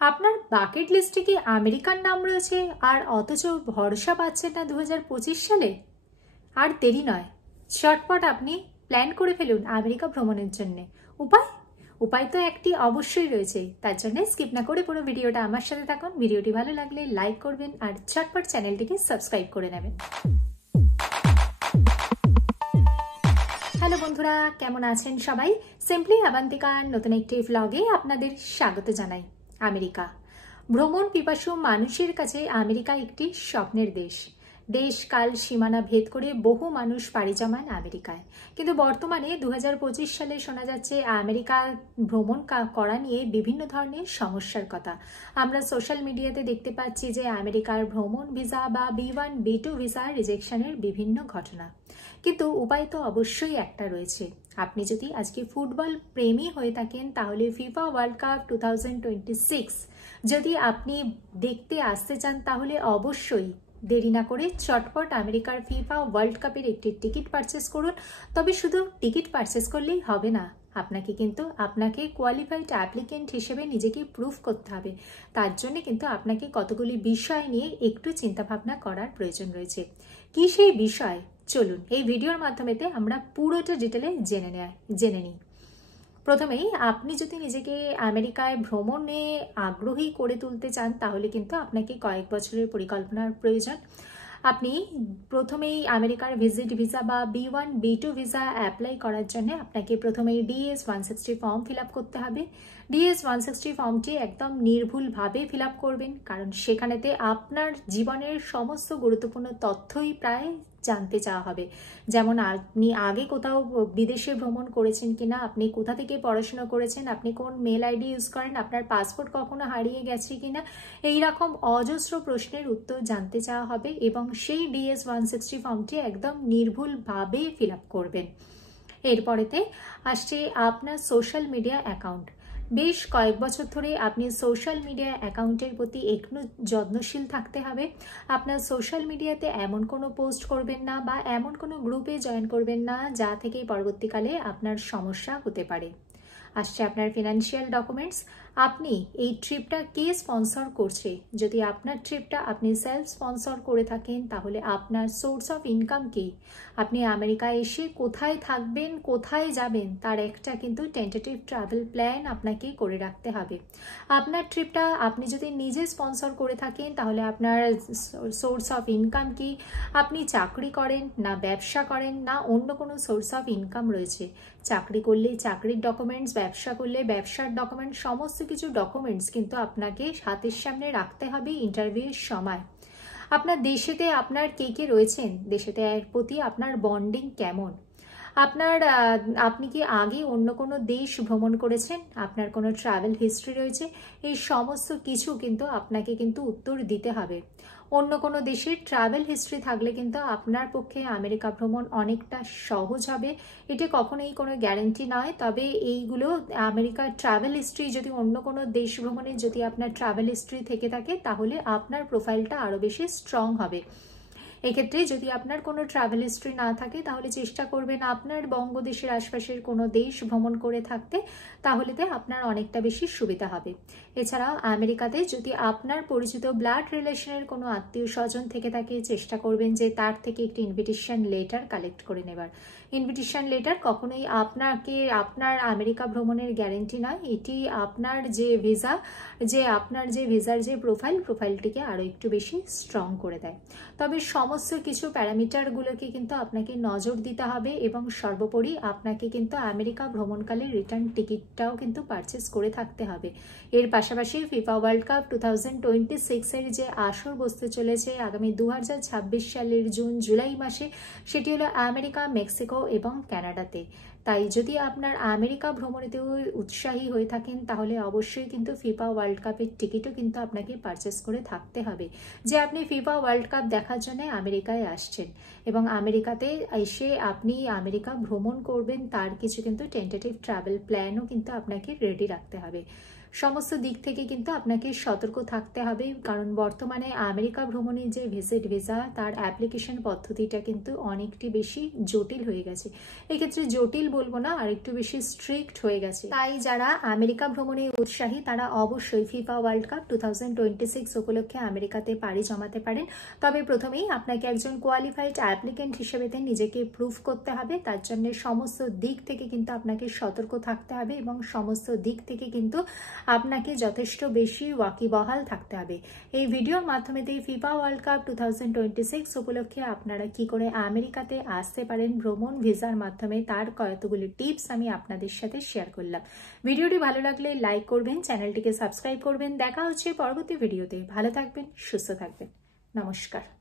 আপনার বাকেট লিস্টে কি আমেরিকার নাম রয়েছে আর অথচ ভরসা পাচ্ছেন না 2025 সালে? আর দেরি নয়, চটপট আপনি প্ল্যান করে ফেলুন আমেরিকা ভ্রমণের জন্য। উপায় উপায় তো একটি অবশ্যই রয়েছে। তার জন্য স্কিপ না করে পুরো ভিডিওটা আমার সাথে থাকুন। ভিডিওটি ভালো লাগলে লাইক করবেন আর চটপট চ্যানেলটিকে সাবস্ক্রাইব করে নেবেন। হ্যালো বন্ধুরা, কেমন আছেন সবাই? সিম্পলি আবান্তিকার নতুন একটি ভ্লগে আপনাদের স্বাগত জানাই। আমেরিকা ভ্রমণ পিপাসু মানুষের কাছে আমেরিকা একটি স্বপ্নের দেশ। দেশ কাল সীমানা ভেদ করে বহু মানুষ পাড়ি জমান আমেরিকায়। কিন্তু বর্তমানে 2025 সালে শোনা যাচ্ছে আমেরিকা ভ্রমণ করা নিয়ে বিভিন্ন ধরনের সমস্যার কথা। আমরা সোশ্যাল মিডিয়াতে দেখতে পাচ্ছি যে আমেরিকার ভ্রমণ ভিসা বা B1 B2 ভিসা রিজেকশনের বিভিন্ন ঘটনা। কিন্তু উপায় তো অবশ্যই একটা রয়েছে। আপনি যদি আজকে ফুটবল প্রেমী হয়ে থাকেন তাহলে ফিফা ওয়ার্ল্ড কাপ 2026 যদি আপনি দেখতে আসতে চান তাহলে অবশ্যই দেরি না করে চটপট আমেরিকার ফিফা ওয়ার্ল্ড কাপের একটি টিকিট পারচেস করুন। তবে শুধু টিকিট পারচেস করলেই হবে না, আপনাকে কোয়ালিফাইড অ্যাপ্লিকেন্ট হিসেবে নিজেকে প্রুফ করতে হবে। তার জন্য কিন্তু আপনাকে কতগুলি বিষয় নিয়ে একটু চিন্তাভাবনা করার প্রয়োজন রয়েছে। কি সেই বিষয়, চলুন এই ভিডিওর মাধ্যমেতে আমরা পুরোটা ডিটেলে জেনে নিই। প্রথমেই আপনি যদি নিজেকে আমেরিকায় ভ্রমণে আগ্রহী করে তুলতে চান তাহলে কিন্তু আপনাকে কয়েক বছরের পরিকল্পনার প্রয়োজন। আপনি প্রথমেই আমেরিকার ভিজিট ভিসা বা B1 B2 ভিসা অ্যাপ্লাই করার জন্য আপনাকে প্রথমেই DS-160 ফর্ম ফিল আপ করতে হবে। DS-160 ফর্মটি একদম নির্ভুলভাবে ফিল আপ করবেন, কারণ সেখানেতে আপনার জীবনের সমস্ত গুরুত্বপূর্ণ তথ্যই প্রায় জানতে চাওয়া হবে। যেমন আপনি আগে কোথাও বিদেশে ভ্রমণ করেছেন কিনা, আপনি কোথা থেকে পড়াশোনা করেছেন, আপনি কোন মেল আইডি ইউজ করেন, আপনার পাসপোর্ট কখনো হারিয়ে গেছে কিনা, এইরকম অজস্র প্রশ্নের উত্তর জানতে চাওয়া হবে এবং সেই DS-160 ফর্মটি একদম নির্ভুলভাবে ফিল আপ করবেন। এরপরেতে আসছে আপনার সোশ্যাল মিডিয়া অ্যাকাউন্ট। বেশ কয়েক বছর ধরে আপনি সোশ্যাল মিডিয়া অ্যাকাউন্টের প্রতি একটু যত্নশীল থাকতে হবে। আপনার সোশ্যাল মিডিয়াতে এমন কোনো পোস্ট করবেন না বা এমন কোনো গ্রুপে জয়েন করবেন না যা থেকে পরবর্তীকালে আপনার সমস্যা হতে পারে। আসছে আপনার ফিনান্সিয়াল ডকুমেন্টস। আপনি এই ট্রিপটা কে স্পন্সর করছে? যদি আপনার ট্রিপটা আপনি সেলফ স্পন্সর করে থাকেন তাহলে আপনার সোর্স অফ ইনকাম কি? আপনি আমেরিকায় এসে কোথায় থাকবেন, কোথায় যাবেন তার একটা কিন্তু টেন্টেটিভ ট্রাভেল প্ল্যান আপনাকে করে রাখতে হবে। আপনার ট্রিপটা আপনি যদি নিজে স্পন্সর করে থাকেন তাহলে আপনার সোর্স অফ ইনকাম কি? আপনি চাকরি করেন না ব্যবসা করেন না অন্য কোনো সোর্স অফ ইনকাম রয়েছে? চাকরি করলে চাকরির ডকুমেন্টস, ব্যবসা করলে ব্যবসার ডকুমেন্টস, সমস্ত কিছু ডকুমেন্টস কিন্তু আপনাকে হাতের সামনে রাখতে হবে ইন্টারভিউয়ের সময়। আপনার দেশেতে আপনার কে রয়েছেন, দেশেতে এর প্রতি আপনার বন্ডিং কেমন? আপনি কি আগে অন্য কোনো দেশ ভ্রমণ করেছেন? আপনার কোনো ট্রাভেল হিস্ট্রি রয়েছে? এই সমস্ত কিছু কিন্তু আপনাকে কিন্তু উত্তর দিতে হবে। অন্য কোনো দেশের ট্রাভেল হিস্ট্রি থাকলে কিন্তু আপনার পক্ষে আমেরিকা ভ্রমণ অনেকটা সহজ হবে। এটা কখনোই কোনো গ্যারান্টি নয়, তবে এইগুলো আমেরিকার ট্রাভেল হিস্ট্রি যদি অন্য কোনো দেশ ভ্রমণের যদি আপনার ট্রাভেল হিস্ট্রি থেকে থাকে তাহলে আপনার প্রোফাইলটা আরও বেশি স্ট্রং হবে। এক্ষেত্রে যদি আপনার কোনো ট্রাভেল হিস্ট্রি না থাকে তাহলে চেষ্টা করবেন আপনার বঙ্গদেশের আশপাশের কোনো দেশ ভ্রমণ করে থাকতে, তাহলেতে আপনার অনেকটা বেশি সুবিধা হবে। এছাড়াও আমেরিকাতে যদি আপনার পরিচিত ব্লাড রিলেশনের কোনো আত্মীয় স্বজন থেকে থাকে চেষ্টা করবেন যে তার থেকে একটি ইনভিটেশন লেটার কালেক্ট করে নেবার। ইনভিটেশন লেটার কখনোই আপনার আমেরিকা ভ্রমণের গ্যারেন্টি নয়। এটি আপনার যে ভিসার যে প্রোফাইলটিকে আরও একটু বেশি স্ট্রং করে দেয়। তবে সমস্ত কিছু প্যারামিটারগুলোকে কিন্তু আপনাকে নজর দিতে হবে এবং সর্বোপরি আপনাকে কিন্তু আমেরিকা ভ্রমণকালে রিটার্ন টিকিটটাও কিন্তু পারচেস করে থাকতে হবে। এর পাশাপাশি ফিফা ওয়ার্ল্ড কাপ 2026 যে আসর বসতে চলেছে আগামী 2026 সালের জুন জুলাই মাসে, সেটি হলো আমেরিকা, মেক্সিকো এবং কানাডাতে। তাই যদি আপনার আমেরিকা ভ্রমণেতেও উৎসাহী হয়ে থাকেন তাহলে অবশ্যই কিন্তু ফিফা ওয়ার্ল্ড কাপের টিকিটও কিন্তু আপনাকে পারচেস করে থাকতে হবে, যে আপনি ফিফা ওয়ার্ল্ড কাপ দেখার জন্য আমেরিকায় আসছেন এবং আমেরিকাতে এসে আপনি আমেরিকা ভ্রমণ করবেন তার কিছু কিন্তু টেন্টেটিভ ট্রাভেল প্ল্যানও কিন্তু আপনাকে রেডি রাখতে হবে। সমস্ত দিক থেকে কিন্তু আপনাকে সতর্ক থাকতে হবে, কারণ বর্তমানে আমেরিকা ভ্রমণের যে ভিজিট ভিসা তার অ্যাপ্লিকেশন পদ্ধতিটা কিন্তু অনেকটি বেশি জটিল হয়ে গেছে। এক্ষেত্রে জটিল বলবো না, আর একটু বেশি স্ট্রিক্ট হয়ে গেছে। তাই যারা আমেরিকা ভ্রমণে উৎসাহী তারা অবশ্যই ফিফা ওয়ার্ল্ড কাপ 2026 উপলক্ষে আমেরিকাতে পাড়ি জমাতে পারেন। তবে প্রথমেই আপনাকে একজন কোয়ালিফাইড অ্যাপ্লিকেন্ট হিসেবে নিজেকে প্রুভ করতে হবে। তার জন্য সমস্ত দিক থেকে কিন্তু আপনাকে সতর্ক থাকতে হবে এবং সমস্ত দিক থেকে কিন্তু আপনাকে যথেষ্ট বেশি ওয়াকিবহাল থাকতে হবে। এই ভিডিওর মাধ্যমে ফিফা ওয়ার্ল্ড কাপ 2026 উপলক্ষে আপনারা কি করে আমেরিকাতে আসতে পারেন ভ্রমণ ভিসার মাধ্যমে তার কতগুলি টিপস আমি আপনাদের সাথে শেয়ার করলাম। ভিডিওটি ভালো লাগলে লাইক করবেন, চ্যানেলটিকে সাবস্ক্রাইব করবেন। দেখা হচ্ছে পরবর্তী ভিডিওতে। ভালো থাকবেন, সুস্থ থাকবেন। নমস্কার।